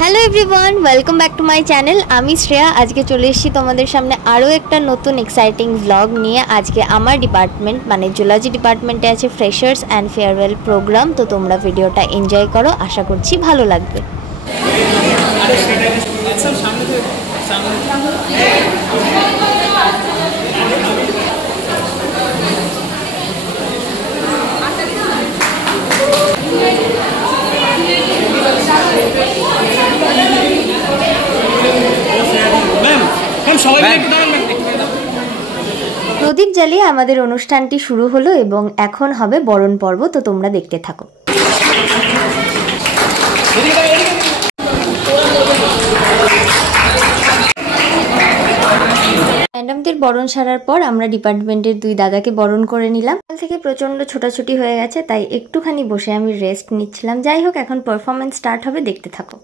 Hello everyone, welcome back to my channel. আমি শ্রেয়া। আজকে চলে এসেছি তোমাদের সামনে আরও একটা নতুন এক্সাইটিং ব্লগ নিয়ে। আজকে আমার ডিপার্টমেন্ট মানে জুলজি ডিপার্টমেন্টে আছে ফ্রেশার্স অ্যান্ড ফেয়ারওয়েল প্রোগ্রাম। তো তোমরা ভিডিওটা এনজয় করো, আশা করছি ভালো লাগবে। প্রদীপ জ্বালিয়ে আমাদের অনুষ্ঠানটি শুরু হলো এবং এখন হবে বরণ পর্ব। তো তোমরা দেখতে থাকো। ম্যাডামদের বরণ সারার পর আমরা ডিপার্টমেন্টের দুই দাদাকে বরণ করে নিলাম। কাল থেকে প্রচন্ড ছোটাছুটি হয়ে গেছে, তাই একটুখানি বসে আমি রেস্ট নিচ্ছিলাম। যাই হোক, এখন পারফরমেন্স স্টার্ট হবে, দেখতে থাকো।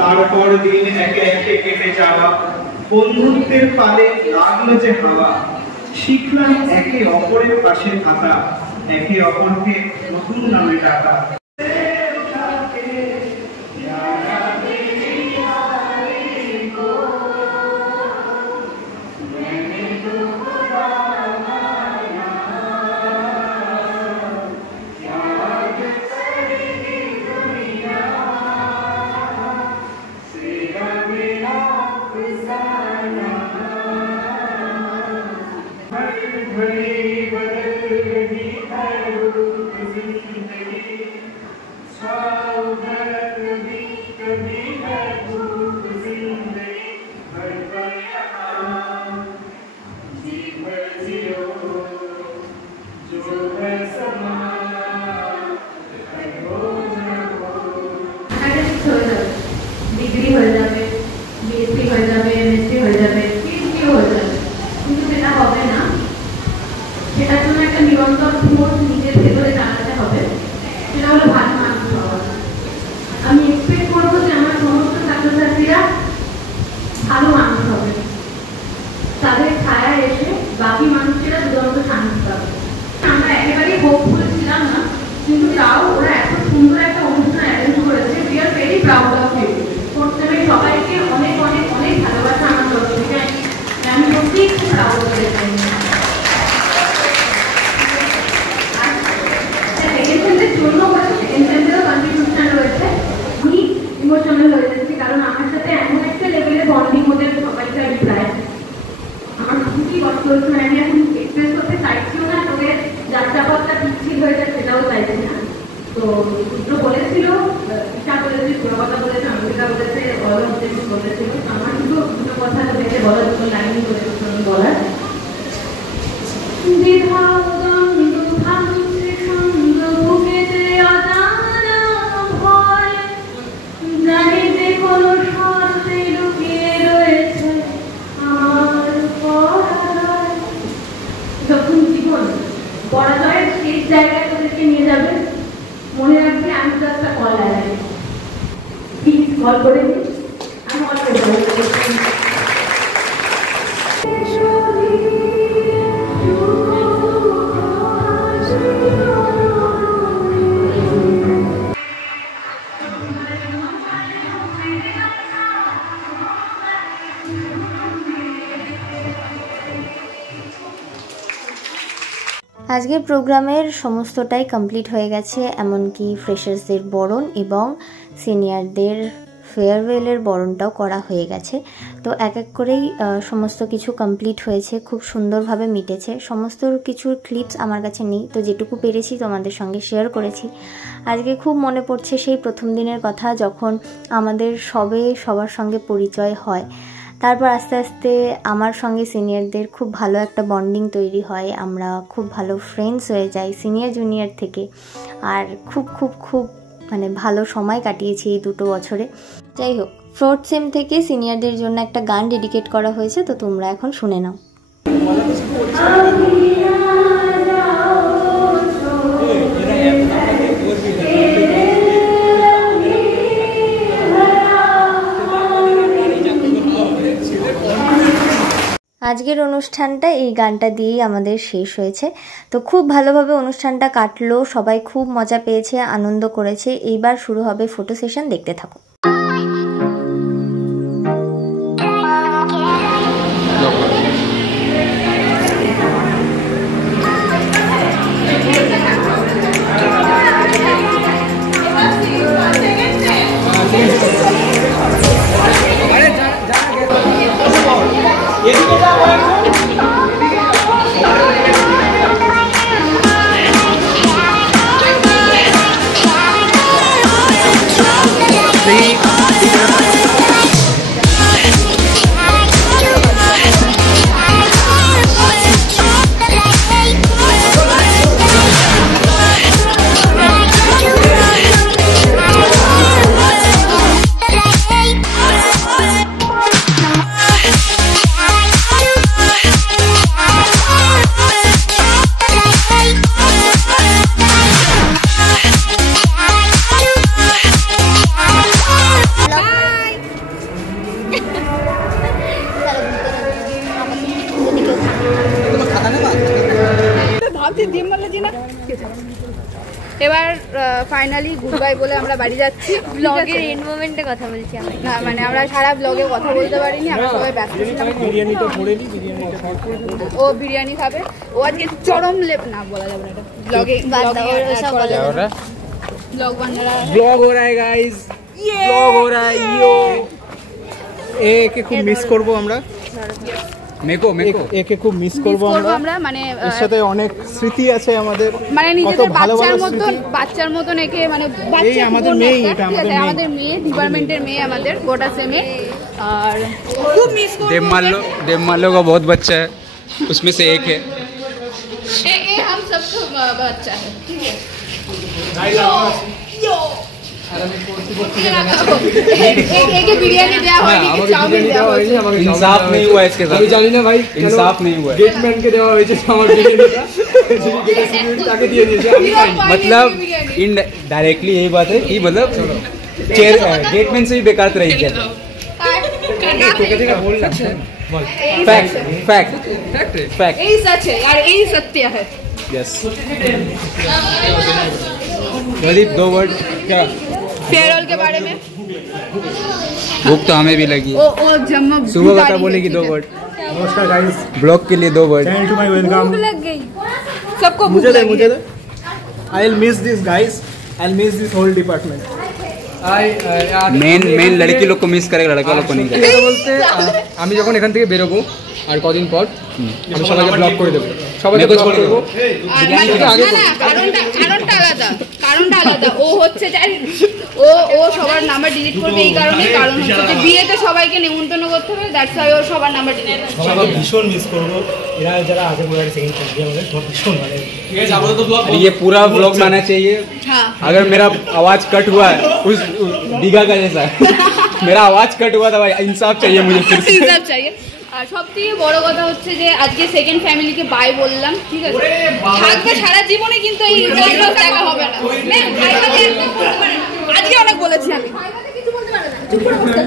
তারপর দিন একে একে কেটে যাওয়া, বন্ধুত্বের পালে লাগলো যে হাওয়া, শিখলাম একে অপরের পাশে থাকা, একে অপরকে নতুন নামে ডাকা। ডিগ্রি হয়ে যাবে, বিএসসি হয়ে যাবে, এমএসসি হয়ে যাবে, পিএইচডি হয়ে যাবে, কিন্তু সেটা হবে না। সেটার জন্য একটা নিরন্তর ফোর্স নিজের ভেতরে চালাতে হবে, সেটা হলো ভালো মানুষ হওয়া। আমি এক্সপেক্ট করবো যে আমার সমস্ত ছাত্রছাত্রীরা ভালো মানুষ হবে, তাদের ছায়ায় এসে বাকি মানুষেরা দুরন্ত শান্তি পাবে। আমরা একেবারেই হোপফুল ছিলাম না, কিন্তু তাও ওরা এত সুন্দর একটা অনুষ্ঠান অ্যারেঞ্জ করেছে। We are very proud of you. সবাইকে অনেক অনেক অনেক ভালোবাসা আমার তরফ থেকে। আমি সত্যিই খুব প্রাউড করেছি। সেকেন্ড সেন্সের জন্য বলছি, সেকেন্ড সেন্সেরও কন্ট্রিবিউশন রয়েছে। আমি ইমোশনাল হয়ে যাচ্ছি, কারণ আমার সাথে এমন একটা লেভেলে বন্ডিং ওদের সবাইকারই প্রায়। আমার খুবই কষ্ট হচ্ছে, আমি এখন এক্সপ্রেস করতে চাইছিও না, তোদের যাত্রাপথটা পিছিয়ে হয়ে যায় সেটাও চাইছি না। তো সূত্র বলেছিল, ঈশা বলেছে, সুরকথা বলেছে, অঙ্কিতা বলেছে, বলেছিল। আমার শুধু দুটো কথা ভেবে বলার জন্য লাইন করেছে বলার। যখন জীবন পরাজয়ের শেষ জায়গায় তোদেরকে নিয়ে যাবে, মনে রাখবি আমি তো একটা কল আলাই, প্লিজ কল করে দিই। আমি কল করে আজকের প্রোগ্রামের সমস্তটাই কমপ্লিট হয়ে গেছে, এমনকি ফ্রেশার্সদের বরণ এবং সিনিয়রদের ফেয়ারওয়েলের বরণটাও করা হয়ে গেছে। তো এক এক করেই সমস্ত কিছু কমপ্লিট হয়েছে, খুব সুন্দরভাবে মিটেছে। সমস্ত কিছুর ক্লিপস আমার কাছে নেই, তো যেটুকু পেরেছি তোমাদের সঙ্গে শেয়ার করেছি। আজকে খুব মনে পড়ছে সেই প্রথম দিনের কথা, যখন আমাদের সবার সঙ্গে পরিচয় হয়। তারপর আস্তে আস্তে আমার সঙ্গে সিনিয়রদের খুব ভালো একটা বন্ডিং তৈরি হয়, আমরা খুব ভালো ফ্রেন্ডস হয়ে যাই সিনিয়র জুনিয়র থেকে। আর খুব খুব খুব মানে ভালো সময় কাটিয়েছি এই 2 বছরে। যাই হোক, 4th সেম থেকে সিনিয়রদের জন্য একটা গান ডেডিকেট করা হয়েছে, তো তোমরা এখন শুনে নাও। আজকের অনুষ্ঠানটা এই গানটা দিয়েই আমাদের শেষ হয়েছে। তো খুব ভালোভাবে অনুষ্ঠানটা কাটলো, সবাই খুব মজা পেয়েছে, আনন্দ করেছে। এইবার শুরু হবে ফটো সেশন, দেখতে থাকো। এবার ফাইনালি গুড বাই বলে আমরা বাড়ি যাচ্ছি। ব্লগের এন্ড মোমেন্টে কথা বলছি আমরা। না মানে আমরা সারা ব্লগে কথা বলতে পারিনি, আমরা সবাই ব্যস্ত ছিলাম। ও বিরিয়ানি খাবে, ও আজকে চরম না বলা যাবে না, এটা ব্লগে ব্লগ ব্লগ हो रहा है गाइस, ব্লগ हो रहा है। একে খুব মিস করব আমরা, একে খুব মিস করব আমরা। মানে এর সাথে অনেক স্মৃতি আছে আমাদের, মানে নিজেদের বাচ্চার মতন একে, মানে বাচ্চা আমাদের মেয়ে, এটা আমাদের মেয়ে, ডিপার্টমেন্টের মেয়ে আমাদের, গোটা সেমে। আর খুব মিস করব। देवमालो का बहुत बच्चा है, उसमें से एक है। ये हम सबका बच्चा है, ठीक है। बिरयानी देया হয়নি, চাউমিন দেয়া হয়েছে। इंसाफ नहीं हुआ इसके साथ, আমি জানি না ভাই, इंसाफ नहीं हुआ। গেটম্যান কে দেওয়া হয়েছে আমার বিরিয়ানিটা, যিনি গেটের সিকিউরিটি তাকে দিয়ে দিয়েছে। मतलब इन डायरेक्टली यही बात है कि मतलब चेयर गेटमैन से भी बेकार तरह ही जाता है। তোকে থেকে বললাম फैक्ट फैक्ट फैक्ट यही सच है यार, यही सत्य है। यस प्रदीप, 2 वर्ड क्या फेयरवेल के बारे में? भूख तो हमें भी लगी। ओ जम्मा सुबह बता बोलेगी 2 वर्ड। नमस्कार गाइस, ब्लॉग के लिए 2 word. Thank you my welcome. भूख लग गई सबको, मुझे दे I will miss this guys, I will miss this whole department. मेन लड़की लोग को मिस करेगा, लड़का लोग को नहीं करेगा। বলতে আমি যখন এখান থেকে বেরোবো আর কদিন পর আমি সবাইকে ব্লক করে দেবো, সবাইকে ব্লক করে দেবো। কারণটা আলাদা। ও হচ্ছে ও সবার নাম্বার ডিলিট করবে এই কারণে, কারণ হচ্ছে যে বিয়েতে সবাইকে নিমন্ত্রণ করতে হবে, দ্যাটস ওয়াই ও সবার নাম্বার ডিলিট করবে। সবাই ভীষণ মিস করব, এরা যারা আগে বলে সেকেন্ড থাকবে আমাদের ভীষণ মানে। ये पूरा ब्लॉग में आना चाहिए। हाँ। अगर मेरा आवाज कट हुआ है उस दीघा का जैसा मेरा आवाज कट हुआ था भाई, इंसाफ चाहिए मुझे फिर से। इंसाफ चाहिए। আর সবথেকে বড় কথা হচ্ছে যে আজকে সেকেন্ড ফ্যামিলিকে বাই বললাম, ঠিক আছে? থাকবে সারা জীবনে, কিন্তু এই ব্লগ দেখা হবে না। আজকে অনেক বলেছি আমি, কিছু বলতে পারে না, চুপ করে বসতে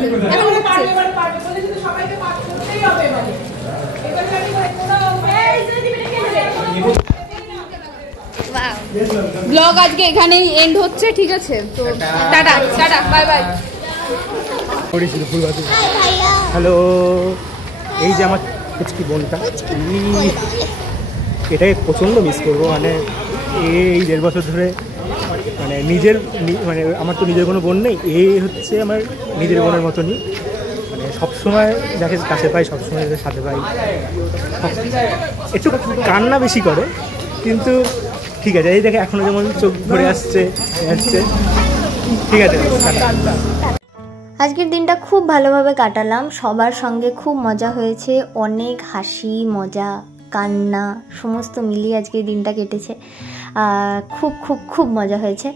ব্লগ আজকে এখানেই এন্ড হচ্ছে, ঠিক আছে? তো tata tata, bye bye. Hello, এই যে আমার কুচকি বোনটা, এটাকে প্রচণ্ড মিস করবো। মানে এই 1.5 বছর ধরে মানে মানে আমার তো নিজের কোনো বোন নেই, এই হচ্ছে আমার নিজের বোনের মতনই। মানে সবসময় যাকে কাছে পাই, সবসময় যাকে সাথে পাই, একটু কান্না বেশি করে, কিন্তু ঠিক আছে। এই দেখে এখনও যেমন চোখ ভরে আসছে, ঠিক আছে। আজকের দিনটা খুব ভালোভাবে কাটালাম, সবার সঙ্গে খুব মজা হয়েছে, অনেক হাসি মজা কান্না সমস্ত মিলিয়ে আজকের দিনটা কেটেছে। খুব খুব খুব মজা হয়েছে।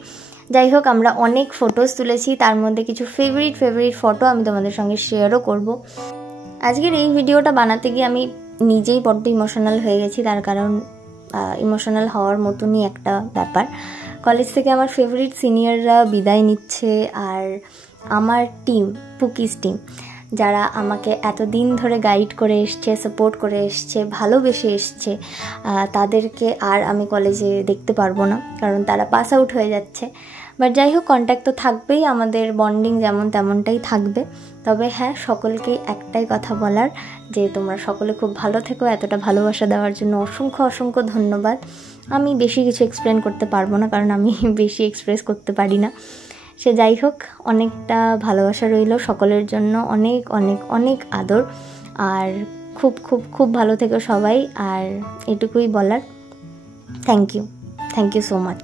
যাই হোক, আমরা অনেক ফটোস তুলেছি, তার মধ্যে কিছু ফেভারিট ফটো আমি তোমাদের সঙ্গে শেয়ারও করব। আজকের এই ভিডিওটা বানাতে গিয়ে আমি নিজেই বড্ড ইমোশনাল হয়ে গেছি, তার কারণ ইমোশনাল হওয়ার মতনই একটা ব্যাপার। কলেজ থেকে আমার ফেভারিট সিনিয়ররা বিদায় নিচ্ছে, আর আমার টিম পুকিস টিম যারা আমাকে এতদিন ধরে গাইড করে এসছে, সাপোর্ট করে এসছে, ভালোবেসে এসছে, তাদেরকে আর আমি কলেজে দেখতে পারবো না, কারণ তারা পাস আউট হয়ে যাচ্ছে। বাট যাই হোক, কন্ট্যাক্ট তো থাকবেই, আমাদের বন্ডিং যেমন তেমনটাই থাকবে। তবে হ্যাঁ, সকলকে একটাই কথা বলার, যে তোমরা সকলে খুব ভালো থেকো। এতটা ভালোবাসা দেওয়ার জন্য অসংখ্য অসংখ্য ধন্যবাদ। আমি বেশি কিছু এক্সপ্লেন করতে পারবো না, কারণ আমি বেশি এক্সপ্রেস করতে পারি না। সে যাই হোক, অনেকটা ভালোবাসা রইল সকলের জন্য, অনেক অনেক অনেক আদর। আর খুব খুব খুব ভালো থেকো সবাই। আর এটুকুই বলার। Thank you so much.